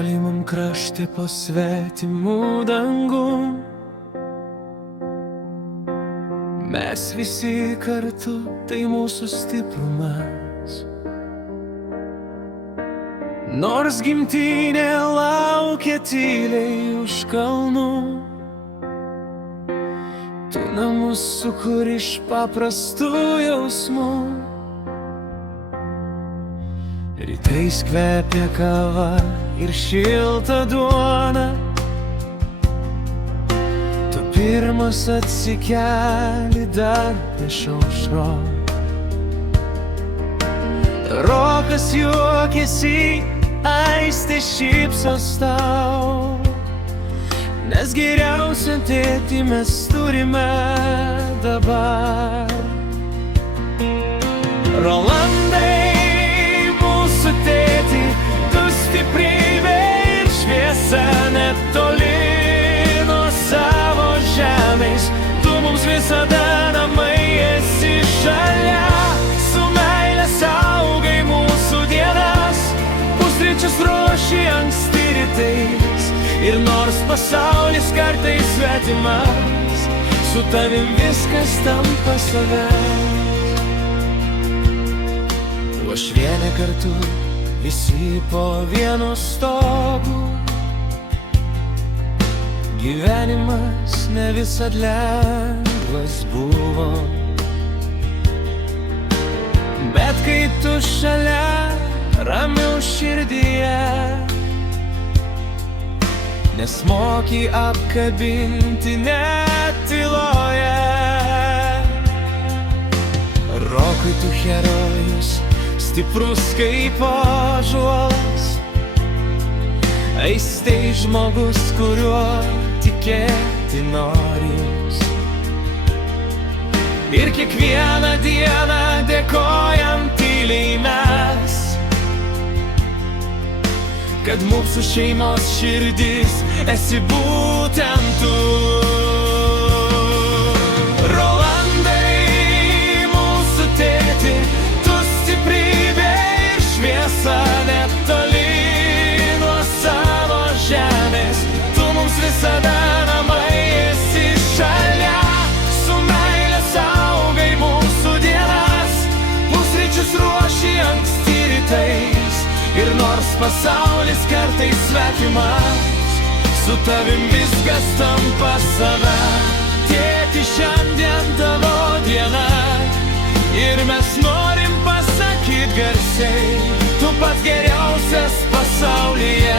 tolimam krašte po svetimų dangum. Mes visi kartu, tai mūsų stiprumas. Nors gimtinė laukia tyliai už kalnų, tu namus sukuri iš paprastų jausmų. Rytais kvepia kava ir šilta duona, tu pirmas atsikeli dar prieš aušros. Rokas juokiasi, aistė šypsos tau, nes geriausią tėtį mes turime dabar. Rolandai, mūsų tėti, tu stiprybė ir šviesa, netoli nuo savo žemės, tu mums visada namai esi šalia. Su meile saugai mūsų dienas, pusryčius ruoši anksti rytais, ir nors pasaulis kartais svetimas, su tavim viskas tampa savęs. Uošvienė kartu, visi po vienu stogu, gyvenimas ne visad lengvas buvo, bet kai tu šalia, ramiau širdyje, nes moki apkabinti net tyloje. Rokai, tu herojus, stiprus kaip ąžuolas, aistei žmogus, kuriuo tikėti noris. Ir kiekvieną dieną dėkojam tyliai mes, kad mūsų šeimos širdis esi būtent tu. Rolandai, mūsų tėti, tu stiprybė ir šviesa, netoli nuo savo žemės, tu mums visada namai esi šalia. Su meile saugai mūsų dienas, pusryčius ruoši anksti rytais, ir nors pasaulis kartais svetimas, su tavim viskas tampa sava. Tėti, šiandien tavo diena, ir mes norim pasakyt garsiai, tu pats geriausias pasaulyje.